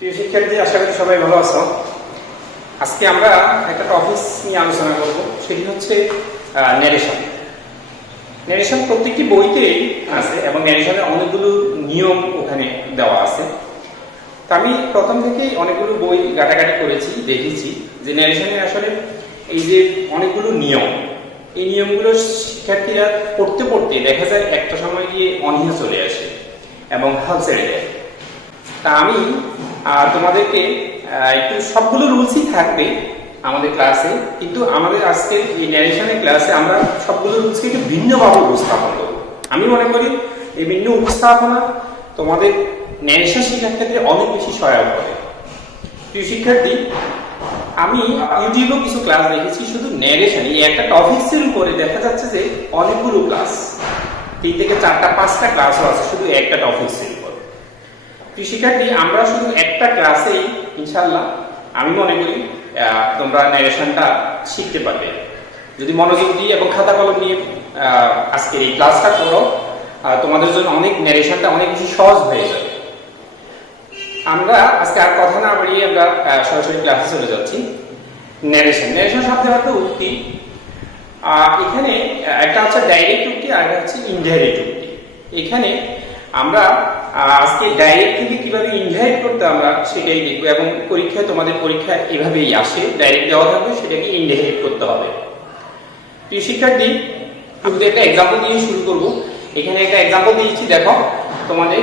প্রিয় শিক্ষার্থী, আশা করি সবাই ভালো আছো। আজকে আমরা একটা টপিক নিয়ে আলোচনা করব, সেটি হচ্ছে ন্যারেশন। ন্যারেশন প্রত্যেকটি বইতেই আছে এবং ন্যারেশনের অনেকগুলো নিয়ম ওখানে দেওয়া আছে। তা আমি প্রথম থেকেই অনেকগুলো বই ঘাটাঘাটি করেছি, দেখেছি যে ন্যারেশনে আসলে এই যে অনেকগুলো নিয়ম, এই নিয়মগুলো শিক্ষার্থীরা পড়তে পড়তে দেখা যায় একটা সময় গিয়ে অনীহা চলে আসে এবং হাল ছেড়ে দেয়। তা আমি তোমাদেরকে একটু সবগুলো রুলসই থাকবে আমাদের ক্লাসে, কিন্তু আমাদের আজকের এই ন্যারেশনের ক্লাসে আমরা সবগুলো রুলসকে একটু ভিন্নভাবে উপস্থাপন করব। আমি মনে করি এই ভিন্ন উপস্থাপনা তোমাদের ন্যারেশন শেখার ক্ষেত্রে অনেক বেশি সহায়ক হবে। প্রিয় শিক্ষার্থী, আমি ইউটিউবেও কিছু ক্লাস দেখেছি শুধু ন্যারেশন, এই একটা টপিক্সের উপরে দেখা যাচ্ছে যে অনেকগুলো ক্লাস, 3 থেকে 4টা 5টা ক্লাসও আছে শুধু একটা টপিক্সের উপর। শিক্ষার্থী, আমরা শুধু একটা ক্লাসেই ইনশাআল্লাহ আমি মনে করি তোমরা ন্যারেশনটা শিখতে পারবে যদি মনোযোগ দিয়ে এবং খাতা কলম নিয়ে আজকের এই ক্লাসটা করো। তোমাদের জন্য অনেক ন্যারেশনটা অনেক বেশি সহজ হয়ে যাবে। আমরা আজকে আর কথা না বাড়িয়ে আমরা সরাসরি ক্লাসে চলে যাচ্ছি। ন্যারেশন শব্দের অর্থ উক্তি। এখানে একটা হচ্ছে ডাইরেক্ট উক্তি আর একটা হচ্ছে ইনডাইরেক্ট উক্তি। এখানে আমরা আজকে ডাইরেক্ট থেকে কিভাবে ইনডাইরেক্ট করতে আমরা সেটাই দেখবো, এবং পরীক্ষায় তোমাদের পরীক্ষা এভাবেই আসে, ডাইরেক্ট দেওয়া থাকবে সেটাকে ইনডাইরেক্ট করতে হবে। প্রিয় শিক্ষার্থী, আমি একটা এক্সাম্পল দিয়ে শুরু করব। এখানে একটা এক্সাম্পল দিয়েছি, দেখো তোমাদের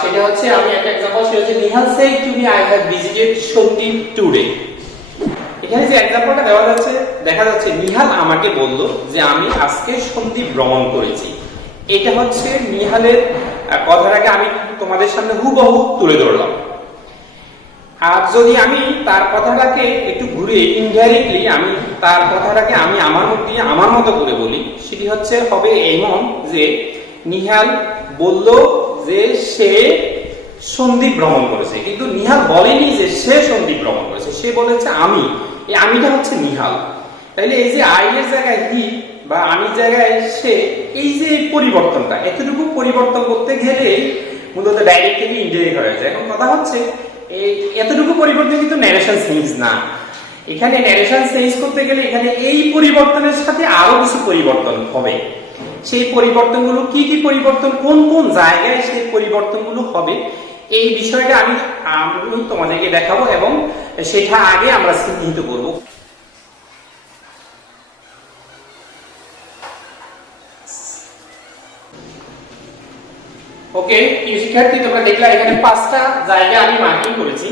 সেটা হচ্ছে, আমি একটা এক্সাম্পল সেটা হচ্ছে Nihal said to me I have visited Sandeep today. এখানে যে এক্সাম্পলটা দেওয়া যাচ্ছে, দেখা যাচ্ছে নিহাল আমাকে বলল যে আমি আজকে সন্দীপ ভ্রমণ করেছি। এটা হচ্ছে নিহালের কথাটাকে আমি তোমাদের সামনে হুবহু তুলে ধরলাম। আর যদি আমি তার কথাটাকে একটু ঘুরে ইনডাইরেক্টলি আমি তার কথাটাকে আমি আমার মুখ দিয়ে আমার মতো করে বলি, সেটি হচ্ছে হবে এমন যে নিহাল বলল যে সে সন্দীপ ভ্রমণ করেছে, কিন্তু নিহাল বলেনি যে সে সন্দীপ ভ্রমণ করেছে, সে বলেছে আমি। এই আমিটা হচ্ছে নিহাল। তাইলে এই যে আই এর জায়গায় হি বা আমি জায়গায় সে, এই যে পরিবর্তনটা, এতটুকু পরিবর্তন করতে গেলে মূলত ডাইরেক্ট থেকে ইনডাইরেক্ট হয়ে যায়। এখন কথা হচ্ছে এই এতটুকু পরিবর্তন কিন্তু ন্যারেশন চেঞ্জ না। এখানে ন্যারেশন চেঞ্জ করতে গেলে এখানে এই পরিবর্তনের সাথে আরো কিছু পরিবর্তন হবে। সেই পরিবর্তনগুলো কি কি পরিবর্তন, কোন কোন জায়গায় সেই পরিবর্তনগুলো হবে, এই বিষয়টা আমি তোমাদেরকে দেখাবো এবং সেটা আগে আমরা চিহ্নিত করব। ওকে শিক্ষার্থী, তোমরা দেখলা এখানে 5টা জায়গা আমি মার্কিং করেছি।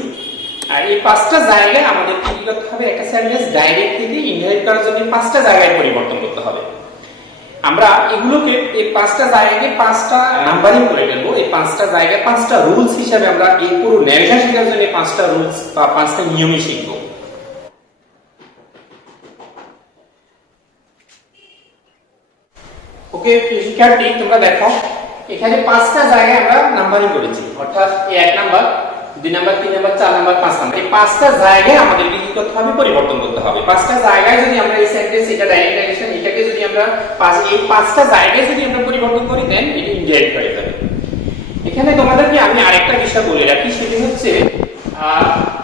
আর এই 5টা জায়গায় আমাদের কি করতে হবে, একটা সেন্টেন্স ডাইরেক্ট থেকে ইনডাইরেক্ট করার জন্য 5টা জায়গায় পরিবর্তন করতে হবে। আমরা এগুলোকে এই 5টা জায়গাকে 5টা নাম্বারিং করে ফেলবো। এই 5টা জায়গায় 5টা রুলস হিসেবে আমরা এই পুরো ন্যারেশন শেখার জন্য 5টা রুলস বা 5টা নিয়মই শিখবো। ওকে শিক্ষার্থী, তোমরা দেখো এখানে 5টা জায়গায় আমরা নাম্বারিং করেছি, অর্থাৎ এই 1 number, 2 number, 3 number, 4 number, 5 number, এই 5টা জায়গায় আমাদের কি করতে হবে, পরিবর্তন করতে হবে। 5টা জায়গায় যদি আমরা এই সেন্টেন্স, এটা ডাইরেক্ট ন্যারেশন, এটাকে যদি আমরা এই 5টা জায়গায় যদি আমরা পরিবর্তন করি দেন এটা ইনডাইরেক্ট হয়ে যাবে। এখানে তোমাদেরকে আমি আরেকটা বিষয় বলে রাখি, সেটা হচ্ছে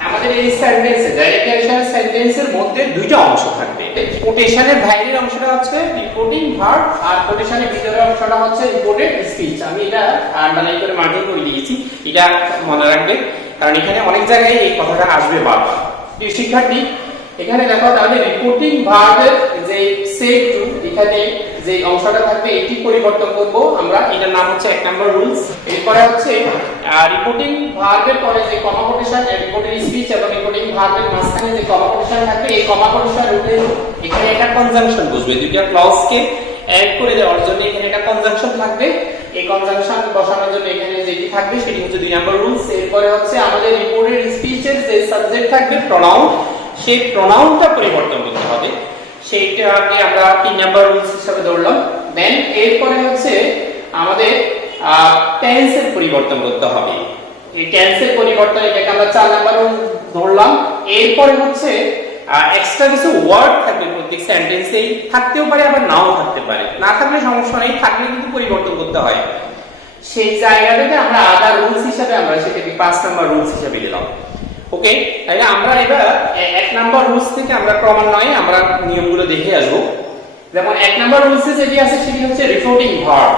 আমাদের এই সেন্টেন্সে ডাইরেক্ট ন্যারেশনের সেন্টেন্সের মধ্যে 2টা অংশ থাকবে। কোটেশনের বাইরের অংশটা হচ্ছে রিপোর্টিং ভার্ব, আর কোটেশনের ভিতরের অংশটা হচ্ছে রিপোর্টেড স্পিচ। আমি এটা আন্ডারলাইন করে মার্কিং করে দিয়েছি, এটা মনে রাখবে, কারণ এখানে অনেক জায়গায় এই কথাটা আসবে বারবার। শিক্ষার্থী, এখানে দেখো তাহলে রিপোর্টিং ভার্বের যে সেড টু, এখানে যে অংশটা থাকবে এটি পরিবর্তন করব আমরা, এটার নাম হচ্ছে 1 নাম্বার রুলস। এরপরে হচ্ছে রিপোর্টিং ভার্বের পরে যে কমা কোটেশন, রিপোর্টেড স্পিচ এবং রিপোর্টিং ভার্বের মাঝখানে যে কমা কোটেশন থাকবে, এই কমা কোটেশন রুলে এখানে একটা কনজাংশন বসবে। দুইটা ক্লজকে অ্যাড করে দেওয়ার জন্য এখানে একটা কনজাংশন থাকবে। এই কনজাংশন বসানোর জন্য এখানে যেটি থাকবে সেটি হচ্ছে 2 নাম্বার রুলস। এরপরে হচ্ছে আমাদের রিপোর্টেড স্পিচের যে সাবজেক্ট থাকবে প্রনাউন, সেই প্রনাউনটা পরিবর্তন করতে হবে, সেইটাকে আমরা 3 নাম্বার রুলস হিসেবে ধরলাম। দেন এরপরে হচ্ছে আমাদের টেন্সের পরিবর্তন করতে হবে। এই টেন্সের পরিবর্তন, এটাকে আমরা 4 নাম্বার রুল ধরলাম। এরপরে হচ্ছে এক্সট্রা কিছু ওয়ার্ড থাকবে প্রত্যেক সেন্টেন্সেই, থাকতেও পারে আবার নাও থাকতে পারে, না থাকলে সমস্যা নেই, থাকলে কিন্তু পরিবর্তন করতে হয়। সেই জায়গাটাতে আমরা আদার রুলস হিসেবে আমরা সেটাকে 5 নাম্বার রুলস হিসেবে দিলাম। ওকে, তাহলে আমরা এবার 1 নাম্বার রুলস থেকে আমরা ক্রমান্বয়ে আমরা নিয়মগুলো দেখে আসবো। যেমন 1 নাম্বার রুলসে যেটি আছে সেটি হচ্ছে রিপোর্টিং ভার্ব।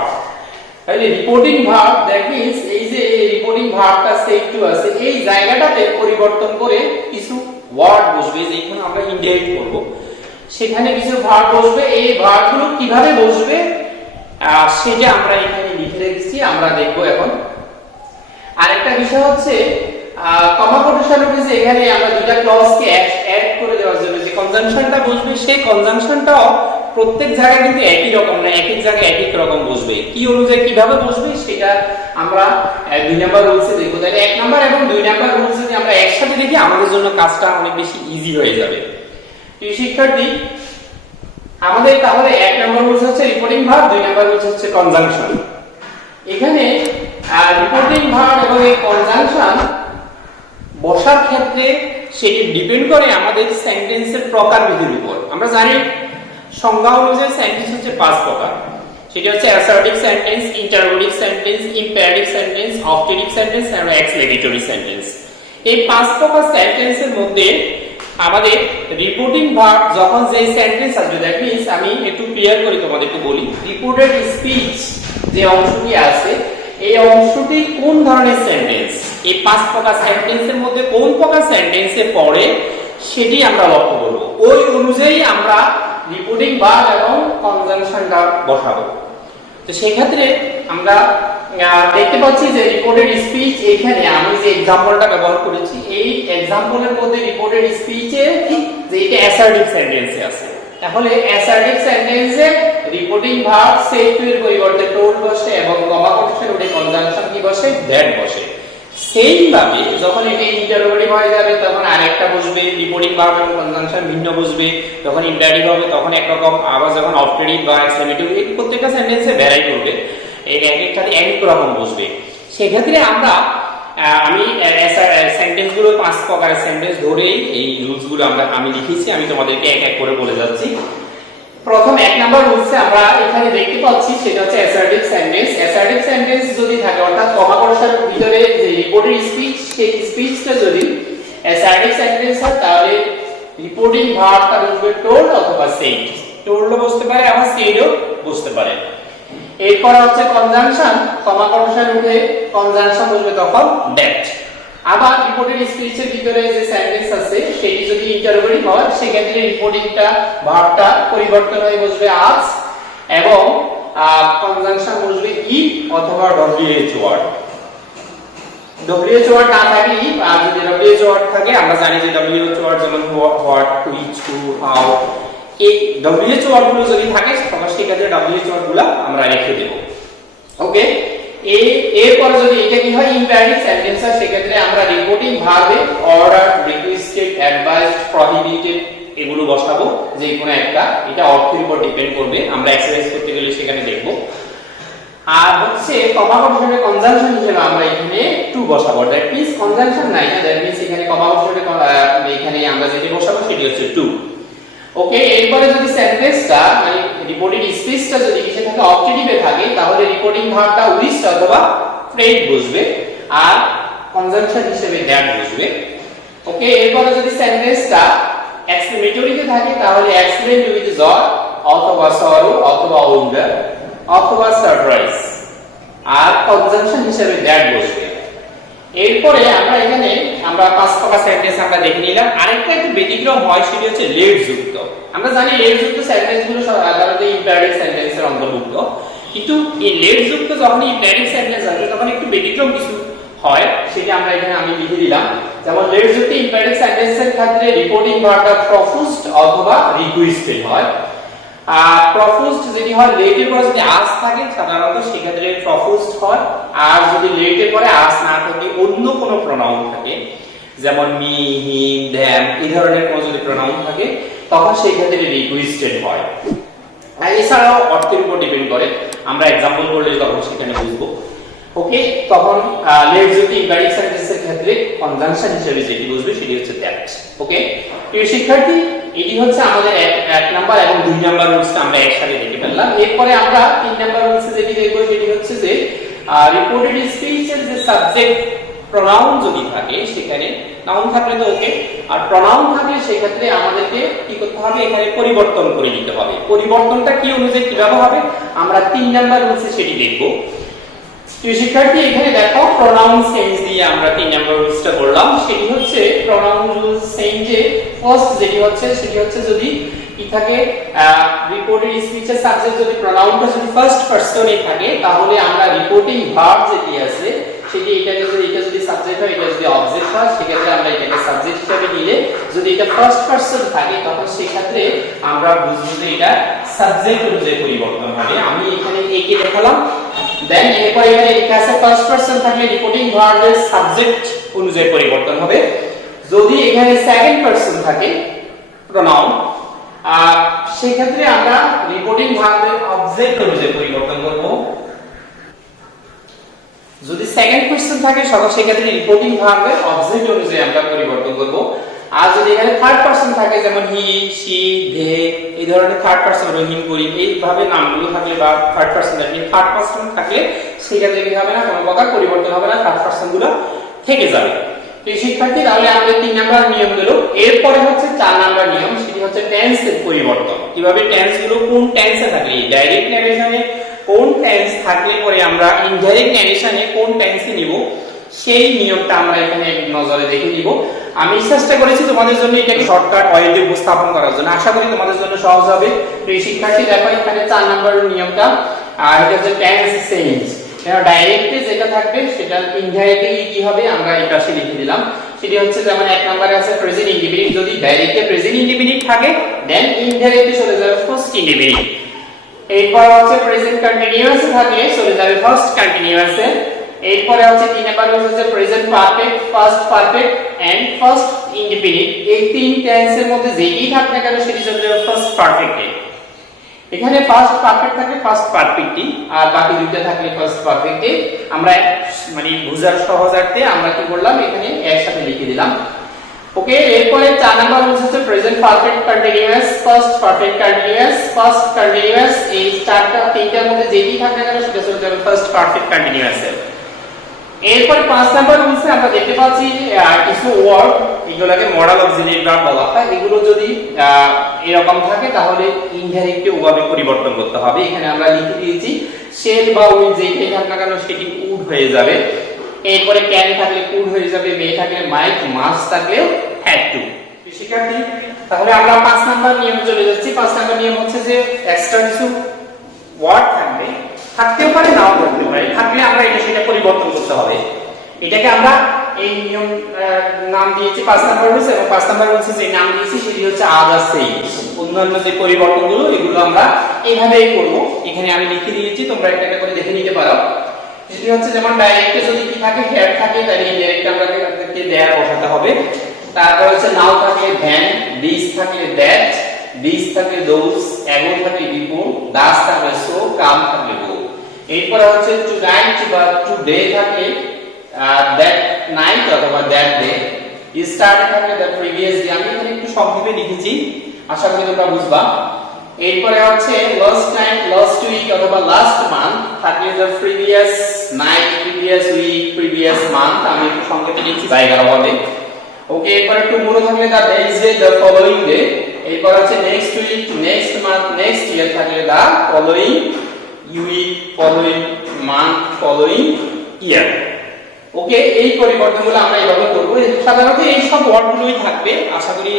তাহলে রিপোর্টিং ভার্ব দ্যাট মিন্স এই যে রিপোর্টিং ভার্বটা সেট টু আছে এই জায়গাটাতে পরিবর্তন করে কিছু ওয়ার্ড বসবে, যেখানে আমরা ইনডাইরেক্ট করব, সেখানে কিছু ভার্ব বসবে। এই ভার্বগুলো কিভাবে বসবে সেটা আমরা এখানে লিখে রেখেছি, আমরা দেখব এখন। আরেকটা বিষয় হচ্ছে কমা কোটেশন রয়েছে, এখানে আমরা দুটো ক্লজকে অ্যাড করে দেওয়ার জন্য যে কনজাংশনটা বসবে সেই কনজাংশনটাও প্রত্যেক জায়গায় কিন্তু একই রকম না, এক এক জায়গায় এক এক রকম বসবে। কি অনুযায়ী কিভাবে বসবে সেটা আমরা 2 নাম্বার রুলসে দেখব। তাহলে 1 নাম্বার এবং 2 নাম্বার রুলস যদি আমরা একসাথে দেখি আমাদের জন্য কাজটা অনেক বেশি ইজি হয়ে যাবে। এই শিক্ষার্থী আমাদের তাহলে 1 নাম্বার রুলস হচ্ছে রিপোর্টিং ভার্ব, 2 নাম্বার রুলস হচ্ছে কনজাংশন। এখানে রিপোর্টিং ভার্ব এবং এই কনজাংশন বসার ক্ষেত্রে সেটি ডিপেন্ড করে আমাদের সেন্টেন্সের প্রকারভেদের উপর। আমরা জানি সংজ্ঞা অনুযায়ী সেন্টেন্স হচ্ছে 5 প্রকার। সেটা হচ্ছে assertive sentence, interrogative sentence, imperative sentence, objective sentence এবং এক্সক্লেমেটরি সেন্টেন্স। এই 5 প্রকার সেন্টেন্সের মধ্যে আমাদের রিপোর্টিং ভার্ব যখন যে সেন্টেন্স আসবে, দ্যাট মিন্স আমি একটু ক্লিয়ার করে তোমাদেরকে বলি, রিপোর্টেড স্পিচ যে অংশটি আছে এই অংশটি কোন ধরনের সেন্টেন্স, এই 5 প্রকার সেন্টেন্সের মধ্যে কোন প্রকার সেন্টেন্সে পড়ে সেটি আমরা লক্ষ্য করব। ওই অনুযায়ী আমরা রিপোর্টিং ভার্ব এবং কনজাংশনটা বসাবো। তো সেই ক্ষেত্রে আমরা দেখতে পাচ্ছি যে রিপোর্টেড স্পিচ, এখানে আমি যে एग्जांपलটা ব্যবহার করেছি এই एग्जांपलের মধ্যে রিপোর্টেড স্পিচে যে এটা অ্যাসার্টিভ সেন্টেন্সে আছে, তাহলে অ্যাসার্টিভ সেন্টেন্সে রিপোর্টিং ভার্ব সেট টু এর পরিবর্তে টোল্ড বসে এবং কমা কোটেশন উঠে কনজাংশন কি বসে, দ্যাট বসে। সেইম ভাবে যখন এটা ইন্টারোগেটিভ হয়ে যাবে তখন আরেকটা বসবে, রিপোর্টিং ভার্ব এবং কনজাংশন ভিন্ন বসবে। যখন ইম্পারেটিভ হবে তখন একরকম, আবার যখন অবজেক্টিভ বা এক্সক্লেমেটরি প্রত্যেকটা সেন্টেন্সে ভ্যারি করবে, এই এক একটাতে এক রকম বসবে। সেক্ষেত্রে আমি সেন্টেন্সগুলো 5 প্রকারের সেন্টেন্স ধরেই এই রুলসগুলো আমি লিখেছি, আমি তোমাদেরকে এক এক করে বলে যাচ্ছি। প্রথম 1 নাম্বার রুলসে আমরা এখানে দেখতে পাচ্ছি সেটা হচ্ছে অ্যাসার্টিভ সেন্টেন্স। অ্যাসার্টিভ সেন্টেন্স যদি থাকে অর্থাৎ কমা কোটেশনের ভিতরে যে রিপোর্টেড স্পিচ সেই স্পিচটা যদি অ্যাসার্টিভ সেন্টেন্স হয় তাহলে রিপোর্টিং ভার্বটা বসবে টোল্ড অথবা সেড। টোল্ডও বসতে পারে আবার সেডও বসতে পারে। এরপর হচ্ছে কনজাংশন, কমা কোটেশন উঠে কনজাংশন বসবে তখন দ্যাট। আবার রিপোর্টেড স্পিচের ভিতরে যে সেন্টেন্স আছে সেটি যদি ইন্টারোগেটিভ হয় সেক্ষেত্রে রিপোর্টিংটা ভার্বটা পরিবর্তন হয়ে বসবে আজ এবং কনজাংশন বসবে ই অথবা ডব্লিউএইচ ওয়ার্ড। ডব্লিউএইচ ওয়ার্ড না থাকে ই, আর যদি ডব্লিউএইচ ওয়ার্ড থাকে আমরা জানি যে ডব্লিউএইচ ওয়ার্ড যেমন হোয়াট, হুইচ, হু, হাউ, এই ডব্লিউএইচ ওয়ার্ডগুলো যদি থাকে তখন সেক্ষেত্রে ডব্লিউএইচ ওয়ার্ডগুলো আমরা রেখে দেব। ওকে, এরপর যদি এটা কি হয় ইম্পারেটিভ সেন্টেন্স হয় সেক্ষেত্রে আমরা রিপোর্টিং ভার্বে অর্ডার, রিকোয়েস্টেড, অ্যাডভাইসড, প্রহিবিটেড এগুলো বসাবো, যে কোনো একটা। এটা অর্থের উপর ডিপেন্ড করবে, আমরা এক্সারসাইজ করতে গেলে সেখানে দেখব। আর হচ্ছে কমা কোটেশনের কনজাংশন হিসেবে আমরা এখানে টু বসাবো, দ্যাট মিন্স কনজাংশন নাই না, দ্যাট মিন্স এখানে কমা কোটেশনের এখানে আমরা যেটা বসাবো সেটি হচ্ছে টু। ওকে, এরপরে যদি সেন্টেন্সটা মানে রিপোর্টেড স্পিচটা যদি কিসে থাকে অবজেক্টিভে থাকে তাহলে রিপোর্টিং ভার্বটা উইচ অথবা ফ্রেড বসবে আর কনজাংশন হিসেবে দ্যাট বসবে। ওকে, এরপরে যদি সেন্টেন্সটা এক্সক্লেমেটরিতে থাকে তাহলে এক্সক্লেম উইথ জয় অথবা সরো অথবা ওয়ান্ডার অথবা সারপ্রাইজ আর কনজাংশন হিসেবে দ্যাট বসবে। এরপরে আমরা 5 প্রকার সেন্টেন্স আমরা দেখে নিলাম। আরেকটা একটু ব্যতিক্রম হয় সেটি হচ্ছে লেট যুক্ত। আমরা জানি লেট যুক্ত সেন্টেন্সগুলো সাধারণত ইম্পারেটিভ সেন্টেন্সের অন্তর্ভুক্ত, কিন্তু এই লেট যুক্ত যখন ইম্পারেটিভ সেন্টেন্স আসবে তখন একটু ব্যতিক্রম কিছু হয়, সেটা আমরা এখানে আমি লিখে দিলাম। যেমন লেট যুক্ত ইম্পারেটিভ সেন্টেন্সের ক্ষেত্রে রিপোর্টিং ভার্বটা প্রপোজড অথবা রিকোয়েস্টেড হয়। প্রপোজড যদি হয় লেটের পরে যদি আস থাকে সাধারণত সেক্ষেত্রে প্রপোজড হয়, আর যদি লেটের পরে আস না থাকে অন্য কোনো প্রনাউন থাকে যেমন মি, হিম, দেম এই ধরনের কোনো যদি প্রনাউন থাকে তখন সেই ক্ষেত্রে রিকোয়েস্টেড হয়। আর এছাড়াও অর্থের উপর ডিপেন্ড করে, আমরা एग्जांपल করলে তখন সেখানে বুঝবো। ওকে, তখন লেট যদি ইম্পারেটিভ সেন্টেন্সের ক্ষেত্রে কনজাংশন হিসেবে যেটি বসবে সেটি হচ্ছে দ্যাট। ওকে, প্রিয় শিক্ষার্থী, এটি হচ্ছে আমাদের 1 নাম্বার এবং 2 নাম্বার রুলসটা আমরা একসাথে দেখে ফেললাম। এরপরে আমরা 3 নাম্বার রুলসে যেটি দেখব সেটি হচ্ছে যে রিপোর্টেড স্পিচের যে সাবজেক্ট প্রোনাউন যদি থাকে সেখানে নাউন থাকলে তো ওকে, আর প্রোনাউন থাকলে সেই ক্ষেত্রে আমাদেরকে কি করতে হবে, এখানে পরিবর্তন করে নিতে হবে। পরিবর্তনটা কি অনুযায়ী কিভাবে হবে আমরা 3 নাম্বার রুলসে সেটি দেখব। প্রিয় শিক্ষার্থী এখানে দেখো প্রোনাউন চেঞ্জ দিয়ে আমরা 3 নাম্বার রুলসটা করলাম। সেটি হচ্ছে প্রোনাউন রুলস চেঞ্জে ফার্স্ট যেটি হচ্ছে সেটি হচ্ছে যদি কি থাকে রিপোর্টেড স্পিচের সাবজেক্ট যদি প্রোনাউনটা যদি ফার্স্ট পারসনে থাকে তাহলে আমরা রিপোর্টিং ভার্ব যেটি আছে সেটি এটা যদি সাবজেক্ট হয় এটা যদি অবজেক্ট হয় সেক্ষেত্রে আমরা এটাকে সাবজেক্ট হিসেবে নিলে যদি এটা ফার্স্ট পারসন থাকে তখন সেই ক্ষেত্রে আমরা বুঝবো যে এটা সাবজেক্ট অনুযায়ী পরিবর্তন হবে। আমি এখানে একে দেখালাম, দেন এরপর এখানে লেখা আছে ফার্স্ট পারসন থাকলে রিপোর্টিং ভার্বের সাবজেক্ট অনুযায়ী পরিবর্তন হবে। যদি এখানে সেকেন্ড পারসন থাকে প্রোনাউন সেই ক্ষেত্রে আমরা রিপোর্টিং ভার্বের অবজেক্ট অনুযায়ী পরিবর্তন করব। যদি সেকেন্ড পারসন থাকে সেই ক্ষেত্রে রিপোর্টিং ভার্বের অবজেক্ট অনুযায়ী আমরা পরিবর্তন করব। আর যদি এখানে থার্ড পারসন থাকে যেমন হি, শি, দে এই ধরনের থার্ড পারসন রহিম, করিম এইভাবে নামগুলো থাকলে বা থার্ড পারসন থাকলে সেই ক্ষেত্রে কি হবে না, কোনো প্রকার পরিবর্তন হবে না, থার্ড পারসন গুলো থেকে যাবে। তো এই শিক্ষার্থী তাহলে আমাদের 3 নাম্বার নিয়ম হলো। এরপরে হচ্ছে 4 নাম্বার নিয়ম, সেটি হচ্ছে টেন্স এর পরিবর্তন। কিভাবে টেন্স গুলো কোন টেন্সে থাকলে ডাইরেক্ট ন্যারেশনে কোন টেন্স থাকলে পরে আমরা ইনডাইরেক্ট ন্যারেশনে কোন টেন্সে নিব সেই নিয়মটা আমরা এখানে নজরে দেখে নিব। আমি চেষ্টা করেছি তোমাদের জন্য এটাকে শর্টকাট ওয়েতে উপস্থাপন করার জন্য, আশা করি তোমাদের জন্য সহজ হবে। তো এই শিক্ষার্থী দেখো এখানে 4 নাম্বার নিয়মটা এটা হচ্ছে টেন্স চেঞ্জ। ডাইরেক্টলি যেটা থাকবে সেটা ইনডাইরেক্টলি কি হবে আমরা এই পাশে লিখে দিলাম। সেটি হচ্ছে যেমন 1 নম্বরে আছে প্রেজেন্ট ইনডিফিনিট, যদি ডাইরেক্টলি প্রেজেন্ট ইনডিফিনিট থাকে দেন ইনডাইরেক্টলি চলে যাবে ফার্স্ট ইনডিফিনিট। এরপর হচ্ছে প্রেজেন্ট কন্টিনিউয়াস থাকলে চলে যাবে ফার্স্ট কন্টিনিউয়াসে। এরপরে হচ্ছে 3 নাম্বার হচ্ছে present perfect, first perfect and first indefinite. এই 3 টেন্সের মধ্যে যেই থাক না কেন সেটি চলে যাবে ফার্স্ট পারফেক্টে। এখানে ফার্স্ট পারফেক্ট থাকলে ফার্স্ট পারফেক্টে আর বাকি দুইটা থাকলে ফার্স্ট পারফেক্টে। আমরা মানে বুঝার সহজার্থে আমরা কি করলাম এখানে একসাথে লিখে দিলাম। ওকে, এরপরে 4 নাম্বার হচ্ছে present perfect continuous, first perfect continuous, first continuous. এই চারটা তিনটার মধ্যে যেটি থাক না কেন সেটা চলে যাবে ফার্স্ট পারফেক্ট কন্টিনিউয়াসে। এরপর 5 নাম্বার রুলসে আমরা দেখতে পাচ্ছি কিছু ওয়ার্ড এগুলোকে মডেল অক্সিলারি ভার্ব বলা হয়। এগুলো যদি এরকম থাকে তাহলে ইনডাইরেক্টলি ওভাবে পরিবর্তন করতে হবে। এখানে আমরা লিখে দিয়েছি শেল বা উইল যেটাই থাক না কেন সেটি উড হয়ে যাবে। এরপরে ক্যান থাকলে কুড হয়ে যাবে, মে থাকলে মাইট, মাস্ট থাকলেও হ্যাড টু। শিক্ষার্থী তাহলে আমরা 5 নাম্বার নিয়ম চলে যাচ্ছি। 5 নাম্বার নিয়ম হচ্ছে যে এক্সট্রা কিছু ওয়ার্ড থাকবে, থাকতেও পারে নাও থাকতে পারে, থাকলে আমরা এটা সেটা পরিবর্তন করতে হবে। এটাকে আমরা এই নিয়ম নাম দিয়েছি 5 নাম্বার রুলস, এবং 5 নাম্বার রুলসে যে নাম দিয়েছি সেটি হচ্ছে আদার সেইং। অন্যান্য যে পরিবর্তনগুলো এগুলো আমরা এইভাবেই করব। এখানে আমি লিখে দিয়েছি, তোমরা একটা করে দেখে নিতে পারো। সেটি হচ্ছে যেমন ডাইরেক্টে যদি কি থাকে হ্যাড থাকে তাহলে ইনডাইরেক্ট আমরা তাদেরকে দেয়ার বসাতে হবে। তারপর হচ্ছে নাও থাকলে দ্যান, দিস থাকলে দ্যাট, দিস থাকলে দোজ, অ্যাগো থাকলে বিফোর, দাস থাকলে সো, কাম থাকলে গো। এরপর হচ্ছে টু নাইট বা টু ডে থাকলে দ্যাট নাইট অথবা দ্যাট ডে, স্টার্ট থাকলে দ্য প্রিভিয়াস ডে। আমি এখানে একটু সংক্ষেপে লিখেছি, আশা করি তোমরা বুঝবা। এরপরে হচ্ছে লাস্ট নাইট, লাস্ট উইক অথবা লাস্ট মান্থ থাকলে the previous night, previous week, previous month. আমি একটু সংক্ষেপে লিখছি জায়গা হবে। ওকে, এরপরে টুমরো থাকলে the next day, the following day. এরপর হচ্ছে next week, next month, next year থাকলে the following week, following month, following year. Okay, এই পরিবর্তনগুলো আমরা এইভাবে করব। সাধারণত এই সব ওয়ার্ডগুলোই থাকবে, আশা করি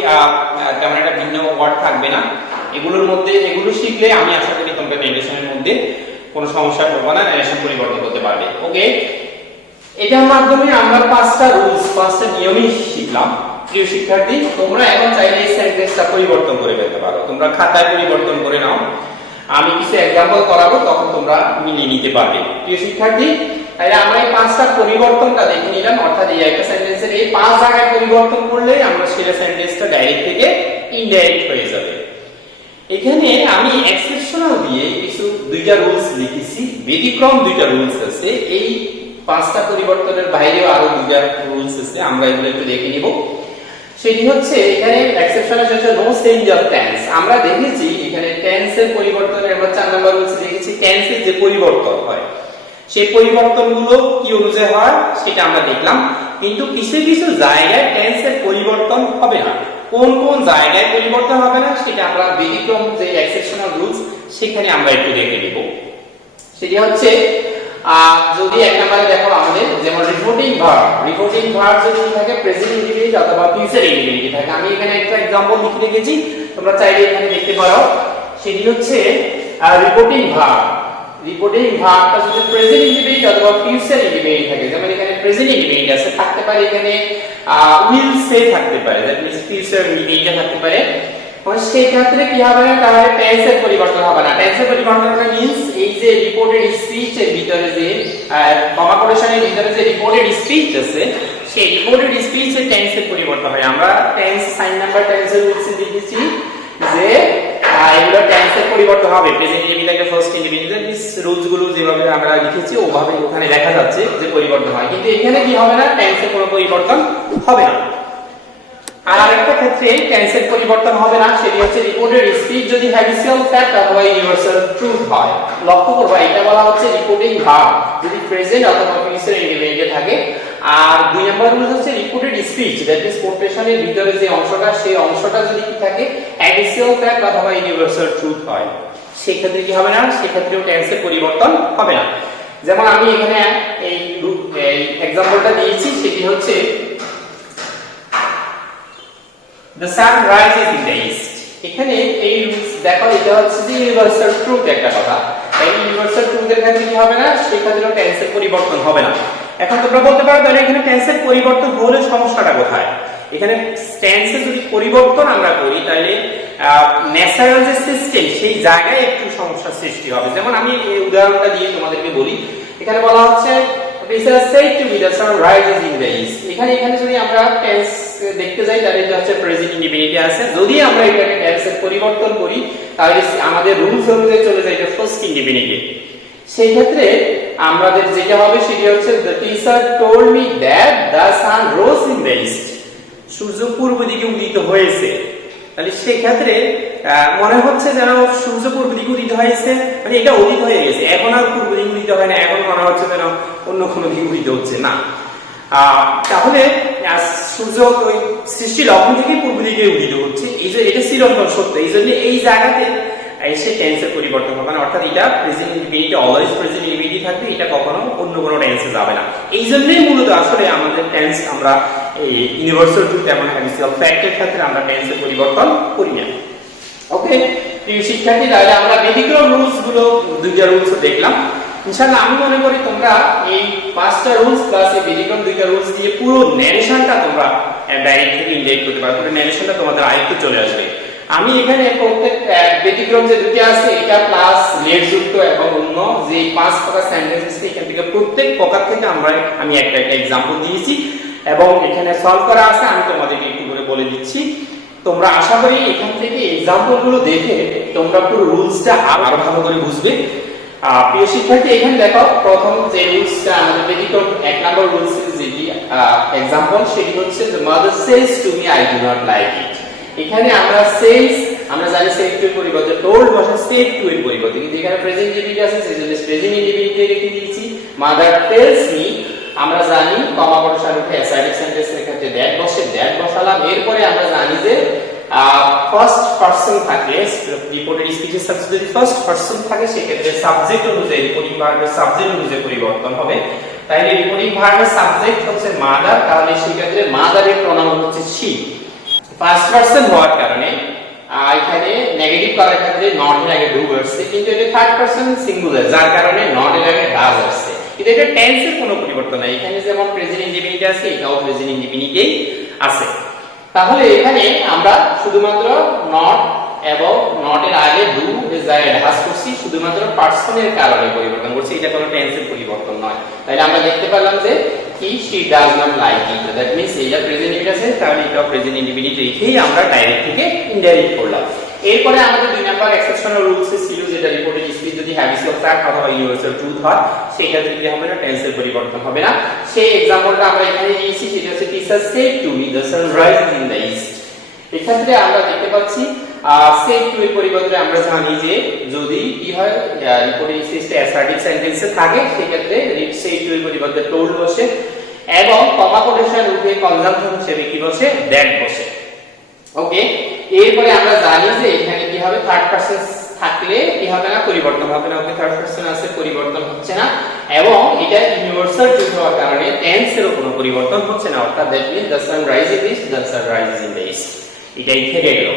তেমন একটা ভিন্ন ওয়ার্ড থাকবে না। এগুলোর মধ্যে এগুলো শিখলে আমি আশা করি তোমরা ন্যারেশনের মধ্যে কোনো সমস্যা হবে না, ন্যারেশন পরিবর্তন করতে পারবে। ওকে, এটার মাধ্যমে আমরা 5টা রুলস, 5টা নিয়মই শিখলাম। প্রিয় শিক্ষার্থী তোমরা এখন চাইলে এই সেন্টেন্সটা পরিবর্তন করে ফেলতে পারো, তোমরা খাতায় পরিবর্তন করে নাও। আমি কিছু एग्जांपल করাবো, তখন তোমরা মিলিয়ে নিতে পারবে। প্রিয় শিক্ষার্থী তাহলে আমরা এই 5টা পরিবর্তনটা দেখে নিলাম, অর্থাৎ এই একটা সেন্টেন্সের এই 5 জায়গায় পরিবর্তন করলে আমরা সেটা সেন্টেন্সটা ডাইরেক্ট থেকে ইনডাইরেক্ট হয়ে যাবে। এখানে আমি এক্সেপশনাল দিয়ে কিছু দুইটা রুলস লিখেছি, ব্যতিক্রম দুইটা রুলস আছে। এই 5টা পরিবর্তনের বাইরেও আরো দুইটা রুলস আছে, আমরা এগুলো একটু দেখে নিব। সেটি হচ্ছে এখানে এক্সেপশনাল হচ্ছে নো চেঞ্জ অফ টেন্স। আমরা দেখেছি এখানে টেন্সের পরিবর্তনের আমরা 4 নাম্বার রুলস দেখেছি টেন্সের যে পরিবর্তন হয় সেই পরিবর্তনগুলো কি অনুযায়ী হয় সেটা আমরা দেখলাম। কিন্তু কিছু কিছু জায়গায় টেন্সের পরিবর্তন হবে না। কোন কোন জায়গায় পরিবর্তন হবে না সেটা আমরা ব্যতিক্রম যে এক্সেপশনাল রুলস সেখানে আমরা একটু দেখে নিব। সেটি হচ্ছে যদি এক নম্বরে দেখো আমাদের যেমন রিপোর্টিং ভার্ব যদি থাকে প্রেজেন্ট ইনডিফিনিট অথবা ফিউচার ইনডিফিনিট থাকে। আমি এখানে একটা एग्जांपल লিখে রেখেছি, তোমরা চাইলে এখানে দেখতে পারো। সেটি হচ্ছে রিপোর্টিং ভার্বটা যদি প্রেজেন্ট ইনডিফিনিট অথবা ফিউচার ইনডিফিনিট থাকে, যেমন এখানে প্রেজেন্ট ইনডিফিনিট আছে, থাকতে পারে এখানে উইল সে থাকতে পারে, দ্যাট মিন্স ফিউচার ইনডিফিনিট থাকতে পারে। সেই ক্ষেত্রে কি হবে না, তাহলে টেন্সের পরিবর্তন হবে না। টেন্সের পরিবর্তন মানে মিন্স এই যে রিপোর্টেড স্পিচ এর ভিতরে যে কমা কোটেশনের ভিতরে যে রিপোর্টেড স্পিচ আছে, সেই রিপোর্টেড স্পিচ এর টেন্সের পরিবর্তন হয়। আমরা টেন্স সাইন নাম্বার টেন্সের রুলস দিয়েছি যে এগুলো টেন্সের পরিবর্তন হবে। Present indefinite first indefinite this rules গুলো যেভাবে আমরা লিখেছি ওভাবে ওখানে দেখা যাচ্ছে যে পরিবর্তন হয়, কিন্তু এখানে কি হবে না, টেন্সের কোনো পরিবর্তন হবে না। আর আরেকটা ক্ষেত্রে টেন্সের পরিবর্তন হবে না, সেটি হচ্ছে রিপোর্টেড স্পিচ যদি হ্যাবিচুয়াল ফ্যাক্ট অথবা ইউনিভার্সাল ট্রুথ হয়। লক্ষ্য করবা এটা বলা হচ্ছে রিপোর্টিং ভার্ব যদি প্রেজেন্ট অথবা ফিউচার ইনডিফিনিটে থাকে। আর দুই নম্বর রুল হচ্ছে রিপোর্টেড স্পিচ, দ্যাট মিন্স কোটেশনের ভিতরে যে অংশটা সেই অংশটা যদি কি থাকে হ্যাবিচুয়াল ফ্যাক্ট অথবা ইউনিভার্সাল ট্রুথ হয়, সেই ক্ষেত্রে কি হবে না, সেই ক্ষেত্রেও টেন্সের পরিবর্তন হবে না। যেমন আমি এখানে এই एग्जांपलটা দিয়েছি, সেটি হচ্ছে The sun rises in the east. এখানে এই রুলস দেখো, এটা হচ্ছে যে ইউনিভার্সাল ট্রুথ একটা কথা। এই ইউনিভার্সাল ট্রুথের ক্ষেত্রে কি হবে না, সেই ক্ষেত্রে টেন্সের পরিবর্তন হবে না। এখন তোমরা বলতে পারো তাহলে এখানে টেন্সের পরিবর্তন হলে সমস্যাটা কোথায়? এখানে টেন্সের যদি পরিবর্তন আমরা করি তাহলে ন্যাচারাল যে সিস্টেম সেই জায়গায় একটু সমস্যার সৃষ্টি হবে। যেমন আমি এই উদাহরণটা দিয়ে তোমাদেরকে বলি। এখানে বলা হচ্ছে it is said to be the sun rises in the east. এখানে যদি আমরা টেন্স দেখতে যাই তাহলে এটা হচ্ছে প্রেজেন্ট ইনডিফিনিট আছে। যদি আমরা এখানে টেন্সের পরিবর্তন করি তাহলে আমাদের রুলস অনুযায়ী চলে যায় এটা ফার্স্ট ইনডিফিনিটে। সেই ক্ষেত্রে আমাদের যেটা হবে সেটি হচ্ছে the teacher told me that the sun rose in the east. সূর্য পূর্ব দিকে উদিত হয়েছে। তাহলে সেই ক্ষেত্রে মনে হচ্ছে যেন সূর্য পূর্ব দিকে উদিত হয়েছে, মানে এটা উদিত হয়ে গেছে, এখন আর পূর্ব দিকে উদিত হয় না, এখন মনে হচ্ছে যেন অন্য কোনো দিকে উদিত হচ্ছে না। তাহলে সূর্য ওই সৃষ্টি লগ্ন থেকে পূর্ব দিকে উদিত হচ্ছে, এই যে এটা চিরন্তন সত্য। এই জন্য এই জায়গাতে এসে টেন্সের পরিবর্তন হবে না, অর্থাৎ এটা present indefinite always present indefinite থাকবে, এটা কখনো অন্য কোনো টেন্সে যাবে না। এই জন্যই মূলত আসলে আমাদের টেন্স আমরা এই ইউনিভার্সাল ট্রুথ এবং হ্যাবিচুয়াল ফ্যাক্টের ক্ষেত্রে আমরা টেন্সের পরিবর্তন করি না। ওকে প্রিয় শিক্ষার্থী, তাহলে আমরা ব্যতিক্রম রুলস গুলো দুইটা রুলস দেখলাম। ইনশাআল্লাহ আমি মনে করি তোমরা এই পাঁচটা রুলস প্লাস এই ব্যতিক্রম দুইটা রুলস দিয়ে পুরো ন্যারেশনটা তোমরা ডাইরেক্ট থেকে ইনডাইরেক্ট করতে পারবে, পুরো ন্যারেশনটা তোমাদের আয়ত্তে চলে আসবে। আমি এখানে প্রত্যেক ব্যতিক্রম যে দুটি আছে এটা প্লাস লেট যুক্ত এবং অন্য যে পাঁচ প্রকার সেন্টেন্স আছে এখান থেকে প্রত্যেক প্রকার থেকে আমি একটা एग्जांपल দিয়েছি এবং এখানে সলভ করা আছে, আমি তোমাদেরকে একটু করে বলে দিচ্ছি। তোমরা আশা করি এখান থেকে एग्जांपल गुलो দেখে তোমরা পুরো রুলসটা আরো ভালো করে বুঝবে। প্রিয় শিক্ষার্থী, এখানে দেখো প্রথম যে রুলসটা আমাদের ব্যতিক্রম এক নাম্বার রুলস যেটি एग्जांपल সেটি হচ্ছে the mother says to me I do not like it। এখানে আমরা সেজ আমরা জানি সেজ টু এর পরিবর্তে টোল্ড বসে সেড টু এর পরিবর্তে, কিন্তু এখানে প্রেজেন্ট ইনডিফিনিট আছে সেজন্য প্রেজেন্ট ইনডিফিনিটে রেখে দিয়েছি। মাদার টেলস মি, আমরা জানি কমা কোটেশন উঠে অ্যাসাইডিক সেন্টেন্সের ক্ষেত্রে দ্যাট বসে দ্যাট বসালাম। এরপরে আমরা জানি যে ফার্স্ট পারসন থাকলে রিপোর্টেড স্পিচের সাবজেক্ট যদি ফার্স্ট পারসন থাকে সেক্ষেত্রে সাবজেক্ট অনুযায়ী রিপোর্টিং ভার্বের সাবজেক্ট অনুযায়ী পরিবর্তন হবে। তাইলে রিপোর্টিং ভার্বের সাবজেক্ট হচ্ছে মাদার, তাহলে সেই ক্ষেত্রে মাদারের প্রোনাউন হচ্ছে শি। ফার্স্ট পারসন হওয়ার কারণে এখানে নেগেটিভ করার ক্ষেত্রে নট এর আগে ডু আসছে, কিন্তু এটা থার্ড পারসন সিঙ্গুলার যার কারণে নট এর আগে ডাজ আসছে। কিন্তু এটা টেন্সের কোনো পরিবর্তন নাই, এখানে যেমন প্রেজেন্ট ইনডিফিনিট আছে এটাও প্রেজেন্ট ইনডিফিনিটেই আছে। তাহলে এখানে আমরা শুধুমাত্র নট এবং নট এর আগে ডু এর জায়গায় ডাজ করছি, শুধুমাত্র পারসনের কারণে পরিবর্তন করছি, এটা কোনো টেন্সের পরিবর্তন নয়। তাহলে আমরা দেখতে পেলাম যে he she does not like it, that means এটা প্রেজেন্ট ইনডিফিনিট আছে, তাহলে এটা প্রেজেন্ট ইনডিফিনিট রেখেই আমরা ডাইরেক্ট থেকে ইনডাইরেক্ট করলাম। এরপরে আমাদের দুই নাম্বার এক্সেপশনাল রুলস ছিল যেটা রিপোর্টেড স্পিচ যদি হ্যাবিচুয়াল ফ্যাক্ট অথবা ইউনিভার্সাল ট্রুথ হয় সেই ক্ষেত্রে কি হবে না, টেন্সের পরিবর্তন হবে না। সেই एग्जांपलটা আমরা এখানে দিয়েছি, সেটা হচ্ছে teacher said to me the sun rises in the east. এক্ষেত্রে আমরা দেখতে পাচ্ছি সেড টু এর পরিবর্তে আমরা জানি যে যদি কি হয় রিপোর্টিং স্পিচটা অ্যাসার্টিভ সেন্টেন্সে থাকে সেক্ষেত্রে সেড টু এর পরিবর্তে টোল্ড বসে এবং কমা কোটেশন উঠে কনজাম্পশন হিসেবে কি বসে দ্যাট বসে। ওকে, এরপরে আমরা জানি যে এখানে কি হবে থার্ড পারসন থাকলে কি হবে না পরিবর্তন হবে না। ওকে, থার্ড পারসন আছে পরিবর্তন হচ্ছে না এবং এটা ইউনিভার্সাল ট্রুথ হওয়ার কারণে টেন্সেরও কোনো পরিবর্তন হচ্ছে না, অর্থাৎ that means the sun rise in east, the sun rise in the east, এটাই থেকে গেল।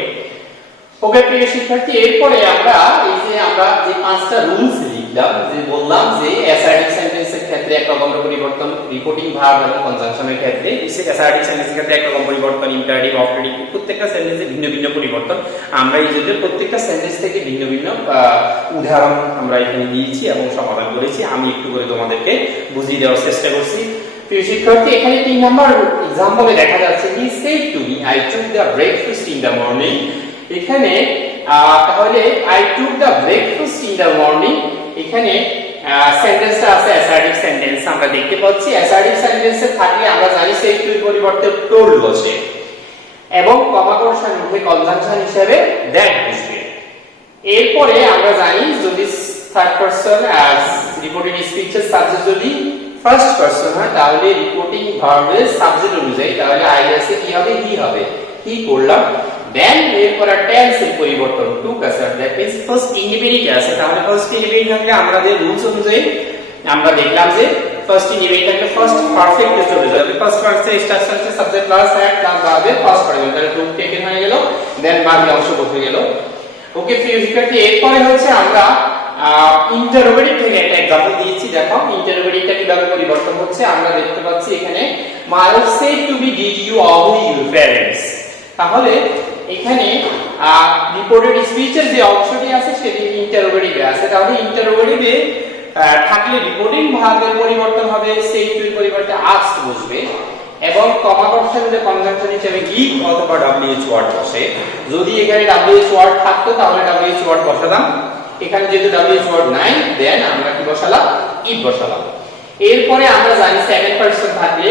ওকে প্রিয় শিক্ষার্থী, এরপরে আমরা এই যে আমরা যে পাঁচটা রুলস লিখলাম, যে বললাম যে অ্যাসার্টিভ সেন্টেন্সের ক্ষেত্রে এক রকম পরিবর্তন, রিপোর্টিং ভার্ব এবং কনজাংশনের ক্ষেত্রে অ্যাসার্টিভ সেন্টেন্সের ক্ষেত্রে এক রকম পরিবর্তন, ইম্পারেটিভ অপারেটিভ প্রত্যেকটা সেন্টেন্সে ভিন্ন ভিন্ন পরিবর্তন। আমরা এই যে প্রত্যেকটা সেন্টেন্স থেকে ভিন্ন ভিন্ন উদাহরণ আমরা এখানে দিয়েছি এবং সমাধান করেছি। আমি একটু করে তোমাদেরকে বুঝিয়ে দেওয়ার চেষ্টা করছি। প্রিয় শিক্ষার্থী, এখানে 3 নাম্বার एग्जांपले দেখা যাচ্ছে he said to me I took the breakfast in the morning. এখানে তাহলে I took the breakfast in the morning, এখানে সেন্টেন্সটা আছে অ্যাসার্টিভ সেন্টেন্স। আমরা দেখতে পাচ্ছি অ্যাসার্টিভ সেন্টেন্সে থাকলে আমরা জানি সেড টু এর পরিবর্তে টোল্ড বসে এবং কমা কোটেশন উঠে কনজাংশন হিসেবে দ্যাট বসবে। এরপরে আমরা জানি যদি থার্ড পারসন রিপোর্টিং স্পিচের সাবজেক্ট যদি ফার্স্ট পারসন হয় তাহলে রিপোর্টিং ভার্বের সাবজেক্ট অনুযায়ী তাহলে আই আছে কি হবে হি হবে, হি করলাম। দেন এরপরে টেন্স এর পরিবর্তন টুক আছে, দ্যাট মিন্স ফার্স্ট ইন্ডিপেন্ডেন্ট আছে। তাহলে ফার্স্ট ইন্ডিপেন্ডেন্ট থাকলে আমাদের রুলস অনুযায়ী আমরা দেখলাম যে ফার্স্ট ইন্ডিপেন্ডেন্ট থাকলে ফার্স্ট পারফেক্ট চলে যাবে। ফার্স্ট পারফেক্ট স্ট্রাকচার হচ্ছে সাবজেক্ট প্লাস হ্যাড প্লাস ভার্বের ফার্স্ট পারসন, তাহলে টুক টেকেন হয়ে গেল, দেন বাকি অংশ বসে গেল। ওকে প্রিয় শিক্ষার্থী, এরপরে হচ্ছে আমরা ইন্টারোগেটিভ থেকে একটা एग्जांपल দিয়েছি। দেখো ইন্টারোগেটিভটা কিভাবে পরিবর্তন হচ্ছে আমরা দেখতে পাচ্ছি এখানে my said to be did you obey your parents. তাহলে এখানে রিপোর্টেড স্পিচের যে অংশটি আছে সেটি ইন্টারোগেটিভে আছে। তাহলে ইন্টারোগেটিভে থাকলে রিপোর্টিং ভার্বের পরিবর্তন হবে, সেড টু এর পরিবর্তে আস্কড বসবে এবং কমা কোটেশন যে কনজাংশন হিসেবে ইট অথবা ডব্লিউএইচ ওয়ার্ড বসে। যদি এখানে ডব্লিউএইচ ওয়ার্ড থাকতো তাহলে ডব্লিউএইচ ওয়ার্ড বসাতাম, এখানে যেহেতু ডব্লিউএইচ ওয়ার্ড নাই দেন আমরা কি বসালাম ইট বসালাম। এরপরে আমরা জানি সেকেন্ড পারসন থাকলে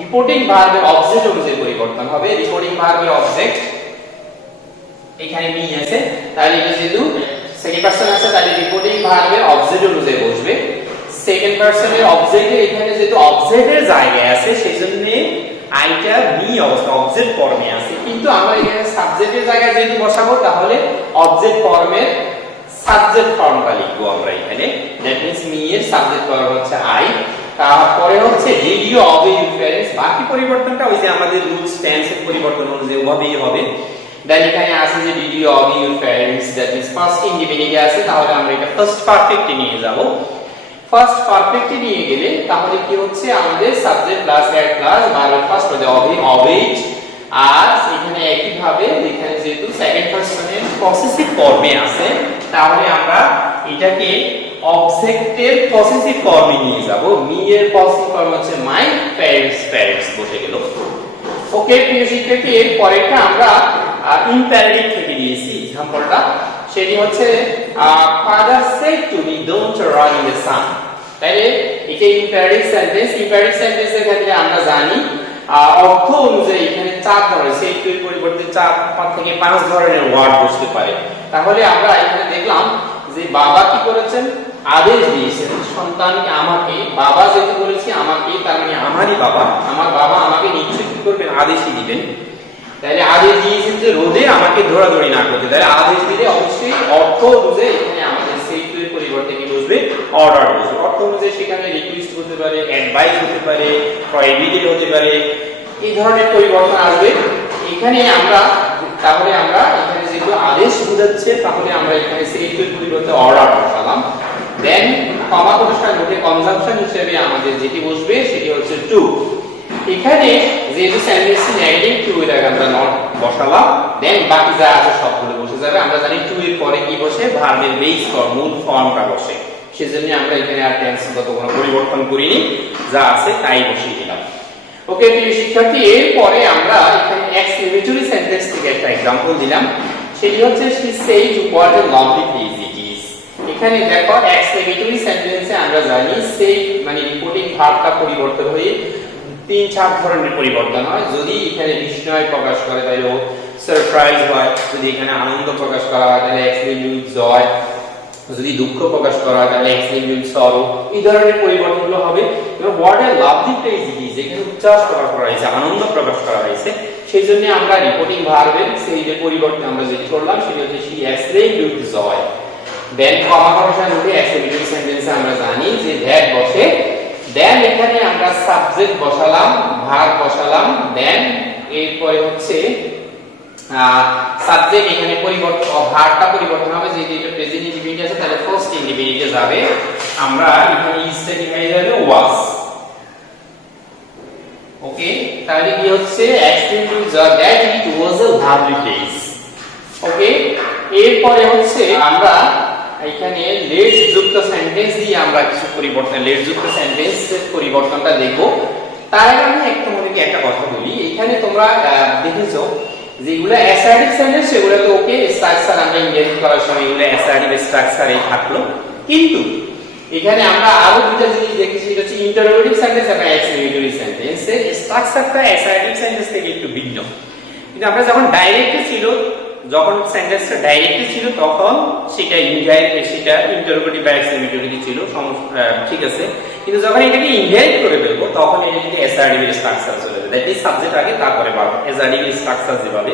রিপোর্টিং ভার্বের অবজেক্ট অনুযায়ী পরিবর্তন হবে। রিপোর্টিং ভার্বের অবজেক্ট এখানে মি আছে, তাহলে এটা যেহেতু সেকেন্ড পারসন আছে তাহলে রিপোর্টিং ভার্বের অবজেক্ট অনুযায়ী বসবে। সেকেন্ড পারসনের অবজেক্টের এখানে যেহেতু অবজেক্টের জায়গায় আছে সেজন্য আইটা মি অবস্থা অবজেক্ট ফর্মে আছে, কিন্তু আমরা এখানে সাবজেক্টের জায়গায় যেহেতু বসাবো তাহলে অবজেক্ট ফর্মের সাবজেক্ট ফর্মটা লিখবো আমরা এখানে। দ্যাট মিন্স মি এর সাবজেক্ট ফর্ম হচ্ছে আই, তারপরে হচ্ছে did you obey your parents. বাকি পরিবর্তনটা ওই যে আমাদের রুলস টেন্স এর পরিবর্তন অনুযায়ী ওভাবেই হবে। দেন এখানে আছে যে did you obey your parents, that means first independent আছে, তাহলে আমরা এটা ফার্স্ট পারফেক্টে নিয়ে যাব। ফার্স্ট পারফেক্টে নিয়ে গেলে তাহলে কি হচ্ছে আমাদের subject plus had plus verb first হবে অবেইট। আর এখানে একই ভাবে এখানে যেহেতু সেকেন্ড পারসনের পসেসিভ ফর্মে আছে তাহলে আমরা এটাকে অবজেক্টের পসেসিভ ফর্মে নিয়ে যাব। মি এর পসেসিভ ফর্ম হচ্ছে মাই প্যারেন্টস, প্যারেন্টস বসে গেল। ওকে প্রিয় শিক্ষার্থী, এর পরেরটা আমরা ইম্পারেটিভ থেকে নিয়েছি एग्जांपलটা, সেটি হচ্ছে father said to me don't run in the sun. তাহলে এটা ইম্পারেটিভ সেন্টেন্স। ইম্পারেটিভ সেন্টেন্সের ক্ষেত্রে আমরা জানি অর্থ অনুযায়ী এখানে 4 ধরনের, সেড টু এর পরিবর্তে 4 থেকে 5 ধরনের ওয়ার্ড বসতে পারে। তাহলে আমরা এখানে দেখলাম যে বাবা কি করেছেন আদেশ দিয়েছেন সন্তানকে আমাকে, বাবা যেহেতু বলেছি আমাকে তার মানে আমারই বাবা, আমার বাবা আমাকে নিশ্চয়ই কি করবেন আদেশই দিবেন। তাহলে আদেশ দিয়েছেন যে রোদে আমাকে দৌড়াদৌড়ি না করতে, তাহলে আদেশ দিলে অবশ্যই অর্থ অনুযায়ী এখানে আমাদের সেড টু এর পরিবর্তে কি বসবে অর্ডার বসবে। অর্থ অনুযায়ী সেখানে রিকোয়েস্ট হতে পারে, অ্যাডভাইস হতে পারে, প্রহিবিটেড হতে পারে, এই ধরনের পরিবর্তন আসবে এখানে। আমরা তাহলে আমরা এখানে যেহেতু আদেশ বোঝাচ্ছে তাহলে আমরা এখানে সেড টু এর পরিবর্তে অর্ডার বসালাম। দেন কমা কোটেশন উঠে কনজাংশন হিসেবে আমাদের যেটি বসবে সেটি হচ্ছে টু। এখানে যেহেতু সেন্টেন্সটি নেগেটিভ টু এর আগে আমরা নট বসালাম, দেন বাকি যা আছে সবগুলো বসে যাবে। আমরা জানি টু এর পরে কি বসে ভার্বের বেস ফর্ম, মূল ফর্মটা বসে, সেজন্য আমরা এখানে আর টেন্সগত কোনো পরিবর্তন করিনি, যা আছে তাই বসিয়ে দিলাম। ওকে প্রিয় শিক্ষার্থী, এর পরে আমরা এখানে এক্সক্লেমেটরি সেন্টেন্স থেকে একটা एग्जांपल দিলাম, সেটি হচ্ছে she said what a lovely place it is। এখানে দেখো এক্সক্লেমেটরি সেন্টেন্সে আমরা জানি সেই মানে রিপোর্টিং ভার্বটা পরিবর্তন হয়ে 3-4 ধরনের পরিবর্তন হয়। যদি এখানে বিস্ময় প্রকাশ করে তাহলে সারপ্রাইজ হয়, যদি এখানে আনন্দ প্রকাশ করা হয় তাহলে এক্সট্রিমলি উইথ জয়, যদি দুঃখ প্রকাশ করা হয় তাহলে এক্সট্রিমলি উইথ সরো, এই ধরনের পরিবর্তনগুলো হবে। এবং what I love the place it is, এখানে উচ্ছ্বাস প্রকাশ করা হয়েছে, আনন্দ প্রকাশ করা হয়েছে, সেই জন্য আমরা রিপোর্টিং ভার্বের সেই যে পরিবর্তন আমরা যেটি করলাম সেটা হচ্ছে শি এক্সট্রিমলি উইথ জয়। দেন কমা বসার মধ্যে এক্সক্লেমেটরি সেন্টেন্সে আমরা জানি যে দ্যাট বসে, দেন এখানে আমরা সাবজেক্ট বসালাম, ভার্ব বসালাম, দেন এরপরে হচ্ছে সাবজেক্ট এখানে পরিবর্তন, ভার্বটা পরিবর্তন হবে, যেহেতু এটা প্রেজেন্ট ইনডিফিনিট আছে তাহলে ফার্স্ট ইনডিফিনিটে যাবে, আমরা এখানে ইজটা লিখে যাবে ওয়াজ। ওকে, তাহলে কি হচ্ছে extremely that it was a lovely place. Okay, এরপরে হচ্ছে আমরা এখানে লেট যুক্ত সেন্টেন্স দিয়ে আমরা কিছু পরিবর্তন, লেট যুক্ত সেন্টেন্সের পরিবর্তনটা দেখব। তার আগে আমি তোমাদেরকে একটা কথা বলি, এখানে তোমরা দেখেছো যেগুলো অ্যাসার্টিভ সেন্টেন্স সেগুলো তো ওকে স্ট্রাকচার আমরা ইংরেজি করার সময় এগুলো অ্যাসার্টিভ স্ট্রাকচারেই থাকলো, কিন্তু এখানে আমরা আরো দুটো জিনিস দেখেছি, সেটা হচ্ছে ইন্টারোগেটিভ সেন্টেন্স এবং এক্সক্লেমেটরি সেন্টেন্স এর স্ট্রাকচারটা অ্যাসার্টিভ সেন্টেন্স থেকে একটু ভিন্ন। কিন্তু আমরা যখন ডাইরেক্টলি ছিল, যখন সেন্টেন্সটা ডাইরেক্টলি ছিল তখন সেটা ইনডাইরেক্ট, সেটা ইন্টারোগেটিভ বা এক্সক্লেমেটরি ছিল, ঠিক আছে। কিন্তু যখন এটাকে ইনডাইরেক্ট করে ফেলবো তখন এটা কিন্তু অ্যাসার্টিভ স্ট্রাকচার চলে যাবে, দ্যাট ইজ সাবজেক্ট আগে তারপরে ভার্ব, অ্যাসার্টিভ স্ট্রাকচার যেভাবে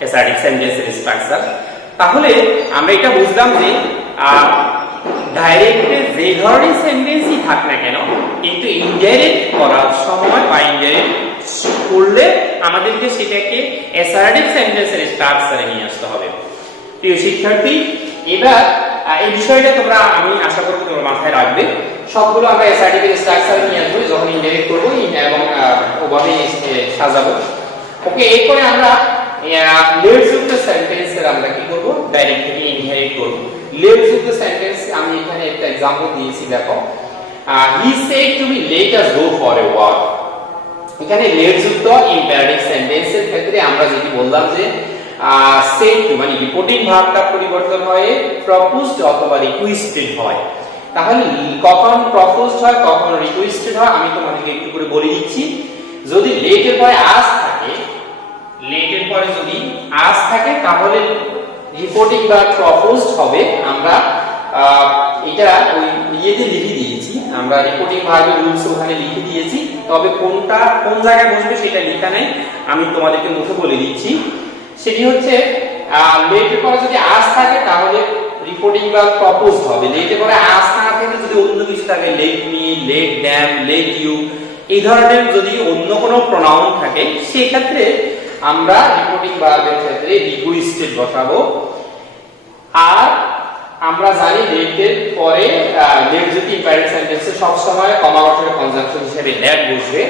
অ্যাসার্টিভ সেন্টেন্সের স্ট্রাকচার। তাহলে আমরা এটা বুঝলাম যে ডাইরেক্টে যে ধরনের সেন্টেন্সই থাক না কেন, কিন্তু ইনডাইরেক্ট করার সময় বা ইনডাইরেক্ট করলে আমাদেরকে সেটাকে অ্যাসার্টিভ সেন্টেন্সের স্ট্রাকচারে নিয়ে আসতে হবে। প্রিয় শিক্ষার্থী, এবার এই বিষয়টা তোমরা, আমি আশা করি তোমরা মাথায় রাখবে, সবগুলো আমরা অ্যাসার্টিভ স্ট্রাকচারে নিয়ে আসবো যখন ইনডাইরেক্ট করবো এবং ওভাবে সাজাবো। ওকে, এরপরে আমরা লেট যুক্ত সেন্টেন্সের আমরা কি করব, ডাইরেক্ট থেকে ইনডাইরেক্ট করব। লেট যুক্ত সেন্টেন্স আমি এখানে একটা एग्जांपल দিয়েছি, দেখো he said to me let us go for a walk. এখানে লেট যুক্ত ইম্পারেটিভ সেন্টেন্সের ক্ষেত্রে আমরা যেটি বললাম যে সেড টু মানে রিপোর্টিং ভার্বটা পরিবর্তন হয়ে প্রপোজড অথবা রিকোয়েস্টেড হয়। তাহলে কখন প্রপোজড হয় কখন রিকোয়েস্টেড হয় আমি তোমাদেরকে একটু করে বলে দিচ্ছি। যদি লেটের পরে আস থাকে, লেটের পরে যদি আস থাকে তাহলে রিপোর্টিং বা প্রপোজড হবে। আমরা এটা ওই ইয়েতে লিখে দিয়েছি, আমরা রিপোর্টিং ভার্বের রুলস ওখানে লিখে দিয়েছি, তবে কোনটা কোন জায়গায় বসবে সেটা লেখা নাই, আমি তোমাদেরকে মুখে বলে দিচ্ছি। সেটি হচ্ছে লেটের পরে যদি আস থাকে তাহলে রিপোর্টিং বা প্রপোজড হবে। লেটের পরে আস না থাকে, যদি অন্য কিছু থাকে, let me, let them, let you, এই ধরনের যদি অন্য কোনো প্রোনাউন থাকে সেক্ষেত্রে আমরা রিপোর্টিং ভার্বের ক্ষেত্রে রিকোয়েস্টেড বসাবো। আর আমরা জানি লেটের পরে লেট যদি ইম্পারেটিভ সেন্টেন্সে সব সময় কমা বসার কনজাংশন হিসেবে দ্যাট বসবে।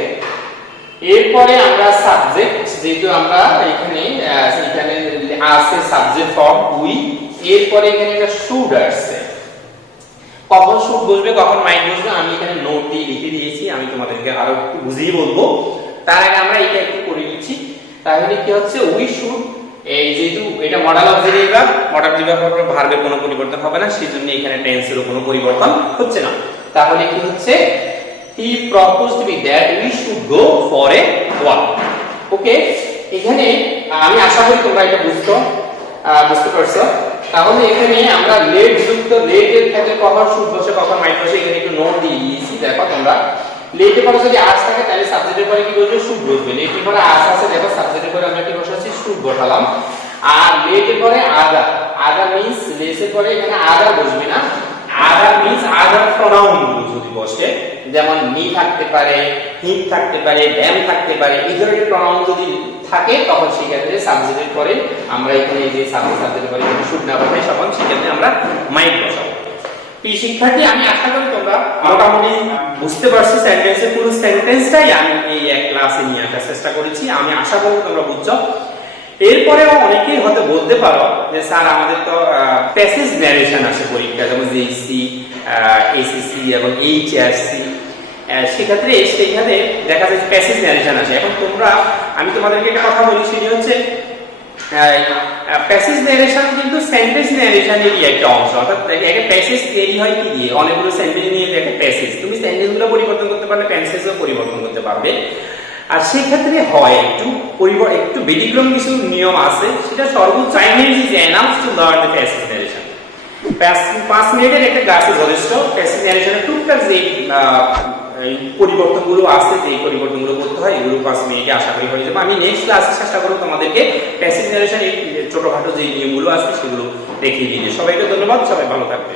এরপরে আমরা সাবজেক্ট, যেহেতু আমরা এখানে আছে সাবজেক্ট ফর্ম উই, এরপরে এখানে একটা শুড আসছে, কখন শুড বসবে কখন মাইট বসবে আমি এখানে নোট দিয়ে লিখে দিয়েছি, আমি তোমাদেরকে আরো একটু বুঝিয়ে বলবো। তার আগে আমরা এটা একটু করে দিচ্ছি। তাহলে কি হচ্ছে, উই শুড, এই যেহেতু এটা modal auxiliary verb, modal auxiliary ভার্বের ভার্বে কোনো পরিবর্তন হবে না, সেজন্য এখানে টেন্সেরও কোনো পরিবর্তন হচ্ছে না। তাহলে কি হচ্ছে, he proposed me that we should go for a walk. Okay, এখানে আমি আশা করি তোমরা এটা বুঝতে পারছো। তাহলে এখানে আমরা লেট যুক্ত, লেটের ক্ষেত্রে কখন শুড বসে কখন মাইট বসে এখানে একটু নোট দিয়ে দিয়েছি। দেখো তোমরা, লেটের পরে যদি আস থাকে তাহলে সাবজেক্টের পরে কি বসবে, শুড বসবে। লেটের পরে আস আছে, দেখো সাবজেক্টের পরে আমরা কি বসাচ্ছি, শুড বসালাম। আর লেটের পরে আদার, আদার মিন্স লেসের পরে এখানে আদার বসবে না, আদার মিন্স আদার প্রোনাউন যদি বসে, যেমন মি থাকতে পারে, হিম থাকতে পারে, দ্যাম থাকতে পারে, এই ধরনের প্রোনাউন যদি থাকে তখন সেক্ষেত্রে সাবজেক্টের পরে আমরা এখানে এই যে সাবজেক্টের পরে শুড না বসাই তখন সেক্ষেত্রে আমরা মাইট বসাবো। এই শিক্ষার্থী, আমি আশা করি তোমরা মোটামুটি বুঝতে পারছো সেন্টেন্সের পুরো সেন্টেন্সটাই আমি এই এক ক্লাসে নিয়ে আসার চেষ্টা করেছি, আমি আশা করি তোমরা বুঝছো। এরপরেও অনেকেই হয়তো বলতে পারো যে স্যার আমাদের তো প্যাসেজ ন্যারেশন আসে পরীক্ষা, যেমন জেইসি, এসএসসি এবং এইচএসসি, সেক্ষেত্রে সেইখানে দেখা যায় প্যাসেজ ন্যারেশন আসে। এখন তোমরা, আমি তোমাদেরকে একটা কথা বলি, সেটি হচ্ছে প্যাসেজ ন্যারেশন কিন্তু সেন্টেন্স ন্যারেশনেরই একটা অংশ। অর্থাৎ একটা প্যাসেজ তৈরি হয় কি দিয়ে, অনেকগুলো সেন্টেন্স নিয়ে একটা প্যাসেজ, তুমি সেন্টেন্সগুলো পরিবর্তন করতে পারলে প্যাসেজও পরিবর্তন করতে পারবে। আর সেক্ষেত্রে হয় একটু ব্যতিক্রম কিছু নিয়ম আছে, সেটা সর্বোচ্চ 5 minutes is enough to learn the passive narration। 5 মিনিটের একটা ক্লাসে যথেষ্ট। প্যাসিভ ন্যারেশনের টুকটাক যে এই পরিবর্তনগুলো আছে, যে পরিবর্তনগুলো করতে হয়, এগুলো 5 মিনিটে আশা করি হয়ে যাবে। আমি নেক্সট ক্লাসে চেষ্টা করব তোমাদেরকে প্যাসিভ ন্যারেশনের ছোটখাটো যে নিয়মগুলো আছে সেগুলো দেখিয়ে দিতে। সবাইকে ধন্যবাদ, সবাই ভালো থাকবে।